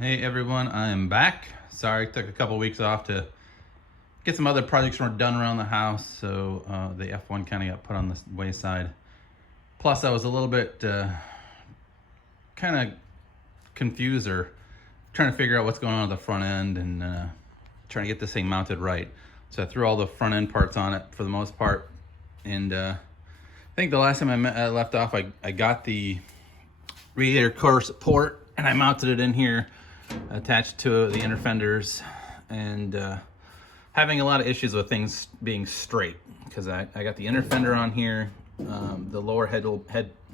Hey everyone, I am back. Sorry, took a couple weeks off to get some other projects done around the house, so the F1 kind of got put on the wayside. Plus, I was a little bit kind of confused or trying to figure out what's going on at the front end and trying to get this thing mounted right. So I threw all the front end parts on it for the most part, and I think the last time I left off, I got the radiator core support and I mounted it in here attached to the inner fenders, and having a lot of issues with things being straight because I got the inner fender on here, the lower head,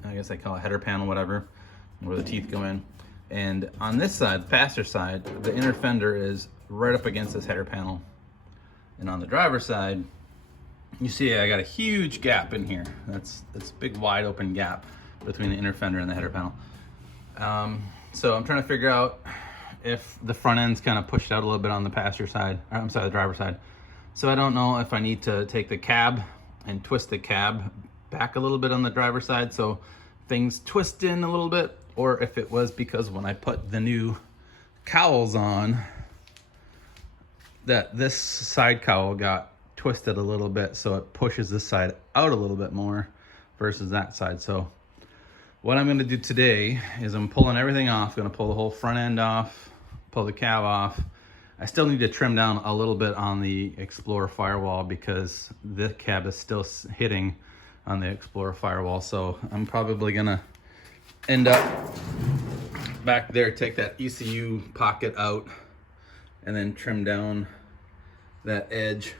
I guess I call it header panel, whatever, where the teeth go in. And on this side, the passenger side, the inner fender is right up against this header panel. And on the driver's side, you see I got a huge gap in here. That's big wide open gap between the inner fender and the header panel. So I'm trying to figure out if the front end's kind of pushed out a little bit on the passenger side, or I'm sorry, the driver's side. So I don't know if I need to take the cab and twist the cab back a little bit on the driver's side so things twist in a little bit, or if it was because when I put the new cowls on that this side cowl got twisted a little bit, so it pushes this side out a little bit more versus that side. So what I'm going to do today is I'm pulling everything off. Going to pull the whole front end off, pull the cab off. I still need to trim down a little bit on the Explorer firewall because the cab is still hitting on the Explorer firewall. So I'm probably going to end up back there, take that ECU pocket out, and then trim down that edge.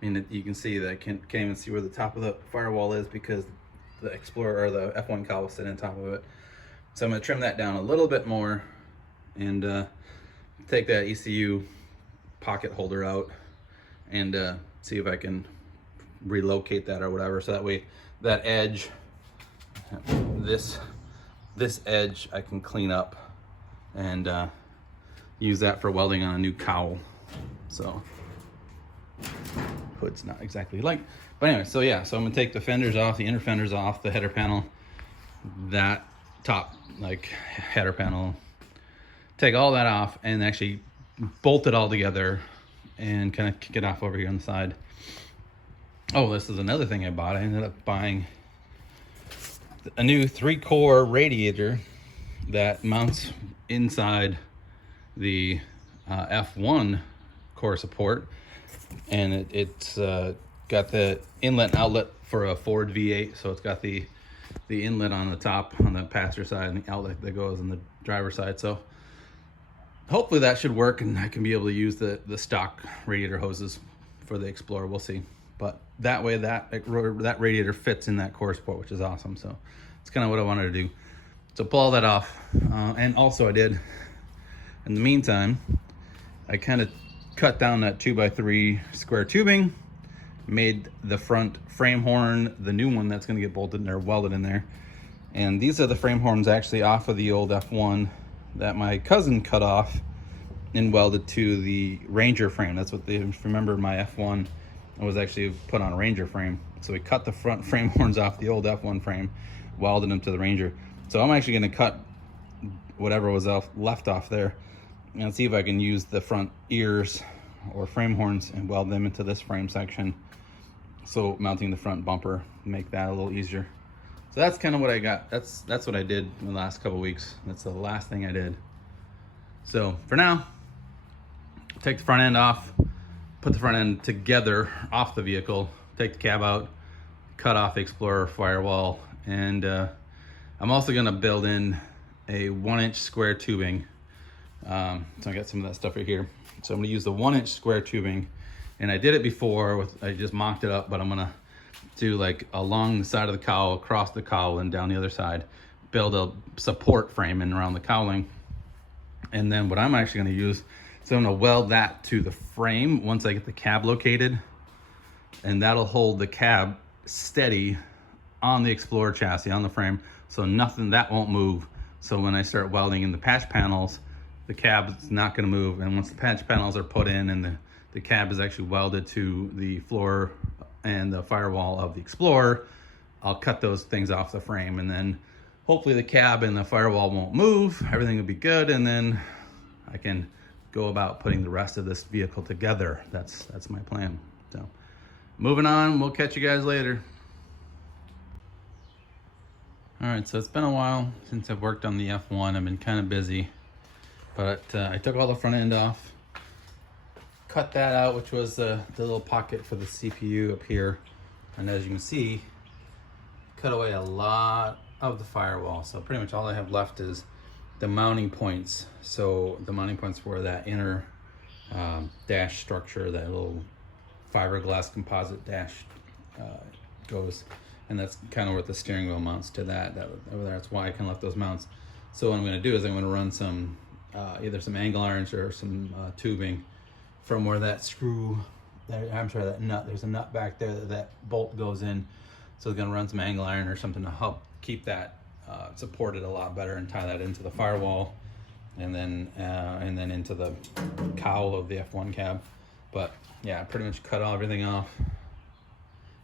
I mean, you can see that I can't even see where the top of the firewall is because the Explorer or the F1 cowl sitting on top of it. So I'm going to trim that down a little bit more and take that ECU pocket holder out and see if I can relocate that or whatever, so that way that edge, this edge, I can clean up and use that for welding on a new cowl. So hood's not exactly light, but anyway, so yeah, so I'm gonna take the fenders off, the inner fenders off, the header panel, that top like header panel, take all that off and actually bolt it all together and kind of kick it off over here on the side. Oh, this is another thing I bought. I ended up buying a new 3-core radiator that mounts inside the F1 core support, and it's got the inlet and outlet for a Ford V8. So it's got the inlet on the top on the passenger side and the outlet that goes on the driver's side. So hopefully that should work and I can be able to use the stock radiator hoses for the Explorer. We'll see. But that way that radiator fits in that core support, which is awesome. So it's kind of what I wanted to do. So pull all that off. And also I did, in the meantime, I kind of cut down that 2x3 square tubing, made the front frame horn, the new one that's going to get bolted in there, welded in there. And these are the frame horns actually off of the old F1 that my cousin cut off and welded to the Ranger frame. That's what they remember. My F1 was actually put on a Ranger frame. So we cut the front frame horns off the old F1 frame, welded them to the Ranger. So I'm actually going to cut whatever was left off there and see if I can use the front ears or frame horns and weld them into this frame section. So mounting the front bumper, make that a little easier. So that's kind of what I got. That's what I did in the last couple weeks. That's the last thing I did. So for now, take the front end off, put the front end together off the vehicle, take the cab out, cut off the Explorer firewall, and I'm also gonna build in a 1-inch square tubing. So I got some of that stuff right here. So I'm gonna use the 1-inch square tubing, and I did it before I just mocked it up, but I'm gonna do like along the side of the cowl, across the cowl, and down the other side, build a support frame in around the cowling. And then what I'm actually gonna use, so I'm gonna weld that to the frame once I get the cab located, and that'll hold the cab steady on the Explorer chassis, on the frame, so nothing, that won't move. So when I start welding in the patch panels, the cab is not gonna move. And once the patch panels are put in and the cab is actually welded to the floor and the firewall of the Explorer, I'll cut those things off the frame, and then hopefully the cab and the firewall won't move, everything will be good, and then I can go about putting the rest of this vehicle together. That's my plan. So moving on, we'll catch you guys later. All right, so it's been a while since I've worked on the F1. I've been kind of busy, but I took all the front end off, cut that out, which was the little pocket for the CPU up here. And as you can see, cut away a lot of the firewall. So pretty much all I have left is the mounting points. So the mounting points for that inner dash structure, that little fiberglass composite dash goes. And that's kind of where the steering wheel mounts to that. That's why I can left those mounts. So what I'm going to do is I'm going to run some either some angle irons or some tubing from where that screw, that nut, there's a nut back there that bolt goes in. So I'm going to run some angle iron or something to help keep that supported a lot better and tie that into the firewall and then into the cowl of the F1 cab. But yeah, I pretty much cut everything off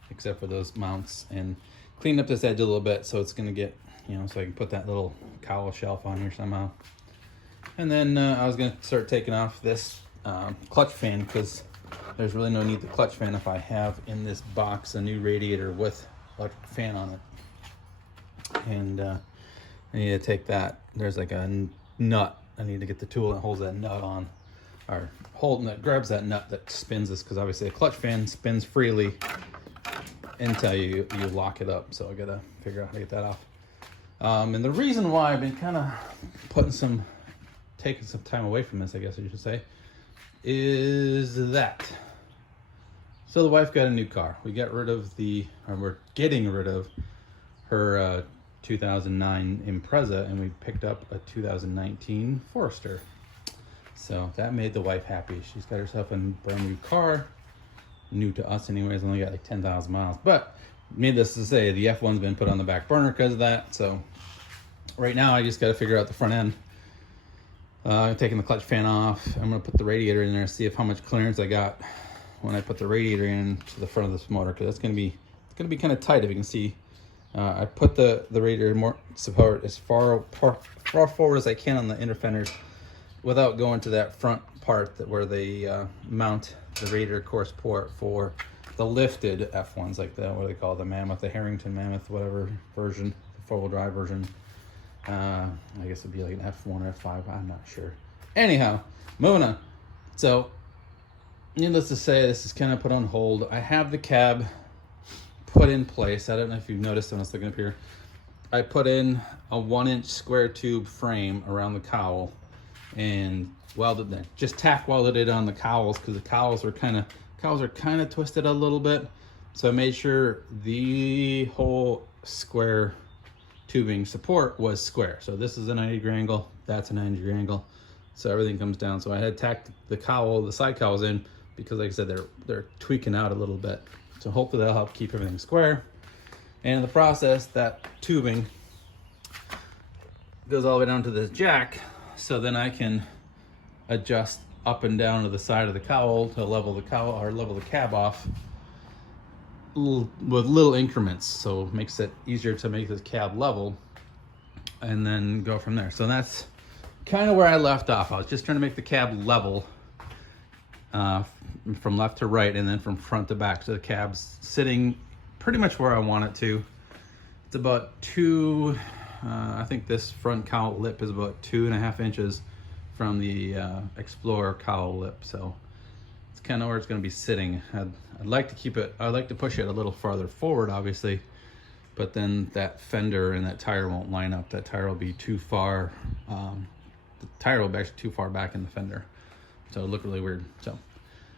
except for those mounts and cleaned up this edge a little bit, so it's gonna get, so I can put that little cowl shelf on here somehow. And then I was gonna start taking off this clutch fan, because there's really no need to clutch fan if I have in this box a new radiator with electric fan on it. And I need to take that, there's like a nut, I need to get the tool that holds that nut on, or that grabs that nut that spins this, because obviously a clutch fan spins freely until you lock it up. So I gotta figure out how to get that off. And the reason why I've been kind of taking some time away from this, I guess you should say, is that. So the wife got a new car. We got rid of we're getting rid of her 2009 Impreza, and we picked up a 2019 Forester. So that made the wife happy. She's got herself a brand new car. New to us anyways, only got like 10,000 miles. But needless to say, the F1's been put on the back burner because of that. So right now I just got to figure out the front end. I'm taking the clutch fan off. I'm going to put the radiator in there, see how much clearance I got when I put the radiator in to the front of this motor, because it's going to be kind of tight. If you can see, I put the radiator more support as far forward as I can on the inner fenders without going to that front part where they mount the radiator course port for the lifted F1s, like what do they call the Mammoth, the Harrington Mammoth, whatever version, the four-wheel drive version. I guess it'd be like an F1 or F5, I'm not sure. Anyhow, moving on. So needless to say, this is kind of put on hold. I have the cab put in place. I don't know if you've noticed when I was looking up here, I put in a 1-inch square tube frame around the cowl and welded that, just tack welded it on the cowls, because the cowls are kind of twisted a little bit. So I made sure the whole square tubing support was square. So this is a 90-degree angle, that's a 90-degree angle, so everything comes down. So I had tacked the side cowls in, because like I said, they're tweaking out a little bit. So hopefully that'll help keep everything square. And in the process, that tubing goes all the way down to this jack, so then I can adjust up and down to the side of the cowl to level the cowl or level the cab off with little increments. So it makes it easier to make this cab level and then go from there. So that's kind of where I left off. I was just trying to make the cab level from left to right and then from front to back. So the cab's sitting pretty much where I want it to. It's about I think this front cowl lip is about 2.5 inches from the Explorer cowl lip, so it's kind of where it's going to be sitting. I'd like to keep it, I'd like to push it a little farther forward, obviously, but then that fender and that tire won't line up. That tire will be too far, the tire will be actually too far back in the fender, so it'll look really weird. So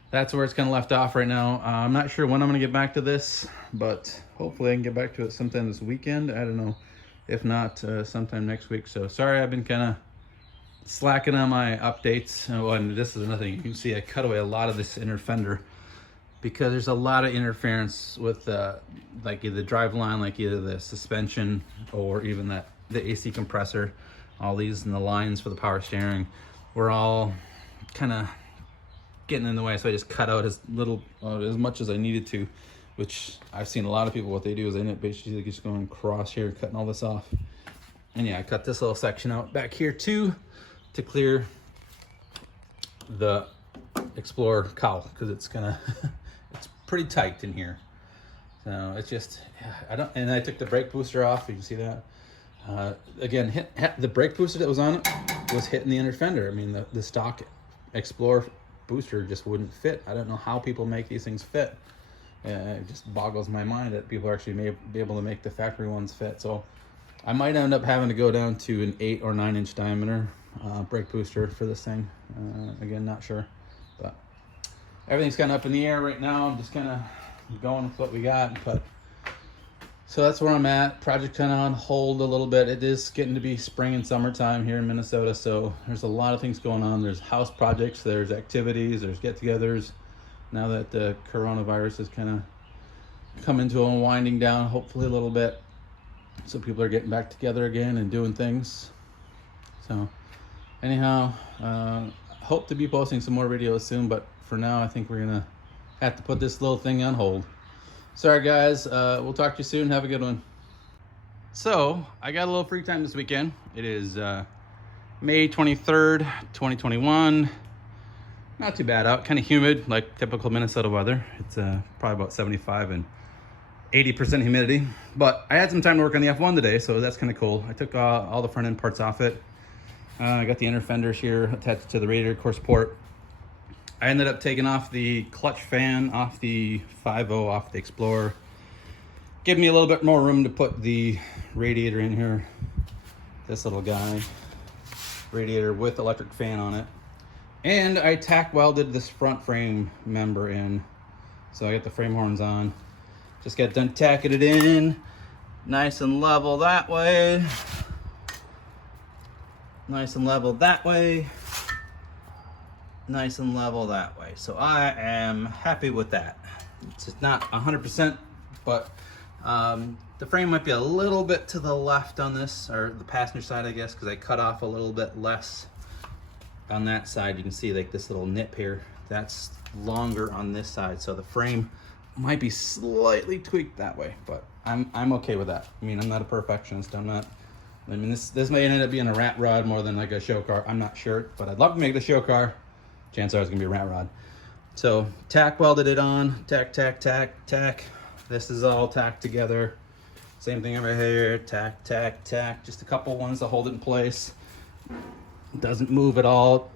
that's where it's kind of left off right now. I'm not sure when I'm going to get back to this, but hopefully I can get back to it sometime this weekend. I don't know. If not, sometime next week. So sorry, I've been kind of slacking on my updates. Oh, and this is another thing. You can see I cut away a lot of this inner fender because there's a lot of interference with like either the drive line, like either the suspension or even the AC compressor. All these and the lines for the power steering were all kind of getting in the way, so I just cut out as much as I needed to, which I've seen a lot of people, what they do is they end up basically just going across here, cutting all this off. And yeah, I cut this little section out back here too to clear the Explorer cowl because it's gonna it's pretty tight in here. So it's just, and I took the brake booster off. You can see that. Again, the brake booster that was on it was hitting the inner fender. I mean, the stock Explorer booster just wouldn't fit. I don't know how people make these things fit. It just boggles my mind that people actually may be able to make the factory ones fit. So I might end up having to go down to an 8 or 9 inch diameter brake booster for this thing. Again, not sure, but everything's kind of up in the air right now. I'm just kind of going with what we got, but so that's where I'm at. Project kind of on hold a little bit. It is getting to be spring and summertime here in Minnesota, so there's a lot of things going on. There's house projects, there's activities, there's get-togethers. Now that the coronavirus is kind of coming to a winding down, hopefully a little bit, so people are getting back together again and doing things. So anyhow, hope to be posting some more videos soon, but for now I think we're gonna have to put this little thing on hold. Sorry guys, we'll talk to you soon. Have a good one. So I got a little free time this weekend. It is May 23rd, 2021. Not too bad out, kind of humid, like typical Minnesota weather. It's probably about 75 and 80% humidity. But I had some time to work on the F1 today, so that's kind of cool. I took all the front end parts off it. I got the inner fenders here attached to the radiator core support. I ended up taking off the clutch fan off the 5.0, off the Explorer. Give me a little bit more room to put the radiator in here. This little guy, radiator with electric fan on it. And I tack welded this front frame member in. So I got the frame horns on. Just got done tacking it in. Nice and level that way. Nice and level that way. Nice and level that way. So I am happy with that. It's just not 100%, but the frame might be a little bit to the left on this, or the passenger side, I guess, because I cut off a little bit less on that side. You can see like this little nip here. That's longer on this side, so the frame might be slightly tweaked that way, but I'm okay with that. I mean, I'm not a perfectionist. I mean, this may end up being a rat rod more than like a show car. I'm not sure, but I'd love to make it a show car. Chances are it's gonna be a rat rod. So tack welded it on, tack, tack, tack, tack. This is all tacked together. Same thing over here, tack, tack, tack. Just a couple ones to hold it in place. It doesn't move at all.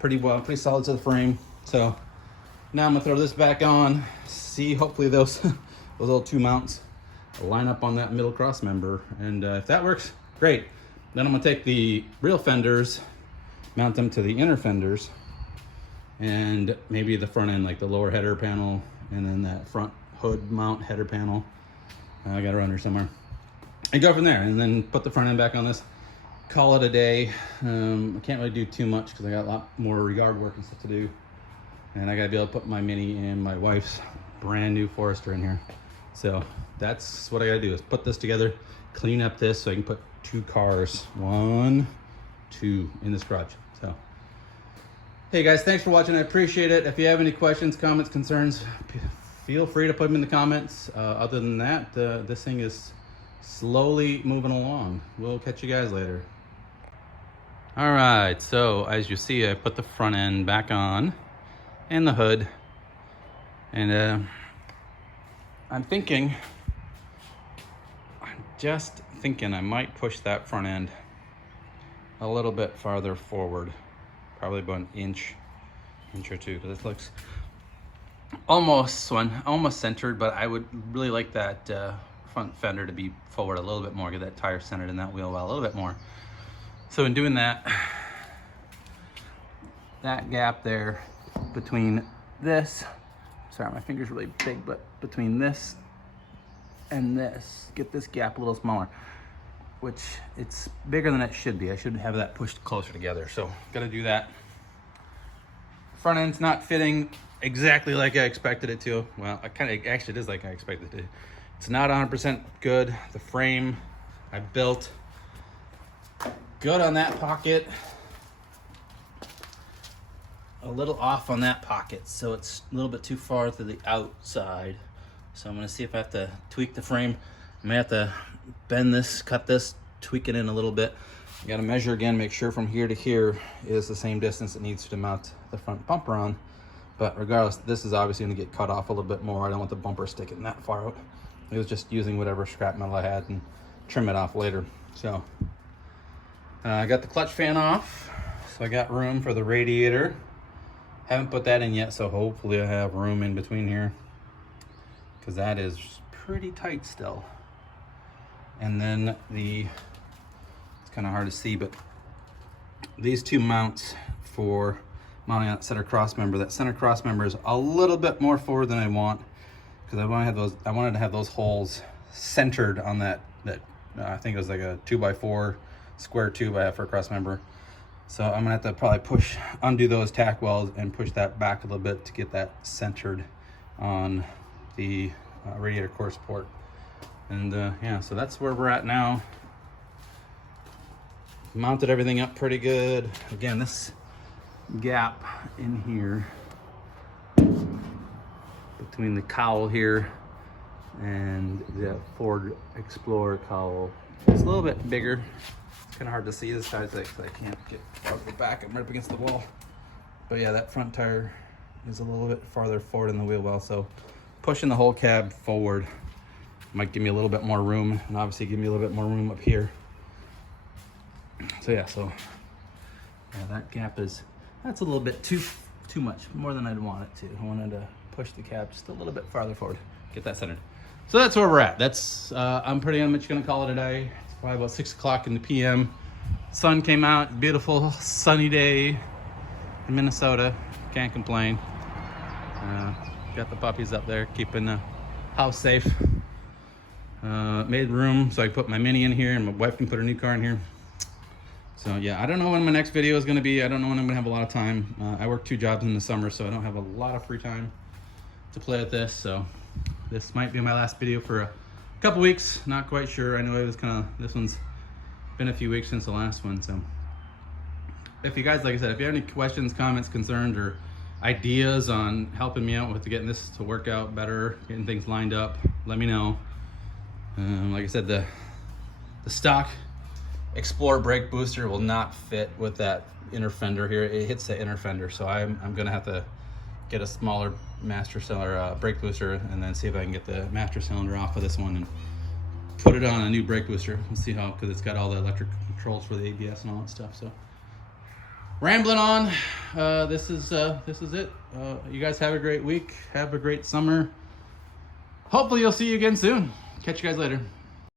Pretty well, pretty solid to the frame. So now I'm gonna throw this back on. See, hopefully those little 2 mounts line up on that middle cross member. And if that works, great. Then I'm gonna take the real fenders, mount them to the inner fenders, and maybe the front end, like the lower header panel, and then that front hood mount header panel. I got it around here somewhere. And go from there, and then put the front end back on this. Call it a day. I can't really do too much because I got a lot more regard work and stuff to do. And I gotta be able to put my Mini and my wife's brand new Forester in here. So that's what I gotta do, is put this together, clean up this so I can put 2 cars, 1, 2 in this garage. So, hey guys, thanks for watching. I appreciate it. If you have any questions, comments, concerns, feel free to put them in the comments. Other than that, this thing is slowly moving along. We'll catch you guys later. All right, so as you see, I put the front end back on and the hood. And I'm just thinking I might push that front end a little bit farther forward, probably about an inch or two, because it looks almost centered, but I would really like that front fender to be forward a little bit more, get that tire centered in that wheel well a little bit more. So in doing that, that gap there between this, sorry, my finger's really big, but between this and this, get this gap a little smaller, which it's bigger than it should be. I should have that pushed closer together. So gotta do that. Front end's not fitting exactly like I expected it to. Well, actually it is like I expected it to. It's not 100% good. The frame I built good on that pocket. A little off on that pocket, so it's a little bit too far to the outside. So I'm gonna see if I have to tweak the frame. I may have to bend this, cut this, tweak it in a little bit. You got to measure again, make sure from here to here is the same distance it needs to mount the front bumper on. But regardless, this is obviously going to get cut off a little bit more. I don't want the bumper sticking that far out. It was just using whatever scrap metal I had and trim it off later. So I got the clutch fan off, so I got room for the radiator. Haven't put that in yet, so hopefully I have room in between here, because that is pretty tight still. And then it's kind of hard to see, but these two mounts for mounting that center cross member. That center cross member is a little bit more forward than I want, because I wanted to have those holes centered on that I think it was like a 2x4 square tube I have for a cross member. So I'm gonna have to probably undo those tack welds and push that back a little bit to get that centered on the radiator core support. And yeah, so that's where we're at now. Mounted everything up pretty good. Again, this gap in here between the cowl here and the Ford Explorer cowl, it's a little bit bigger. It's kind of hard to see this side because I can't get farther back. I'm right up against the wall. But yeah, that front tire is a little bit farther forward in the wheel well, so pushing the whole cab forward might give me a little bit more room, and obviously give me a little bit more room up here. So yeah, that gap that's a little bit too much, more than I'd want it to. I wanted to push the cab just a little bit farther forward, get that centered. So that's where we're at. That's I'm pretty much gonna call it a day. It's probably about 6 o'clock in the PM. Sun came out, beautiful sunny day in Minnesota. Can't complain. Got the puppies up there, keeping the house safe. Made room so I put my Mini in here, and my wife can put her new car in here. So yeah, I don't know when my next video is going to be. I don't know when I'm going to have a lot of time. I work 2 jobs in the summer, so I don't have a lot of free time to play with this. So this might be my last video for a couple weeks. Not quite sure. I know it was this one's been a few weeks since the last one. So if you guys, like I said, if you have any questions, comments, concerns, or ideas on helping me out with getting this to work out better, getting things lined up, let me know. Like I said, the stock Explorer brake booster will not fit with that inner fender here. It hits the inner fender, so I'm gonna have to get a smaller master cylinder brake booster, and then see if I can get the master cylinder off of this one and put it on a new brake booster and see how, because it's got all the electric controls for the ABS and all that stuff. So rambling on, this is it. You guys have a great week, have a great summer. Hopefully you'll see you again soon. Catch you guys later.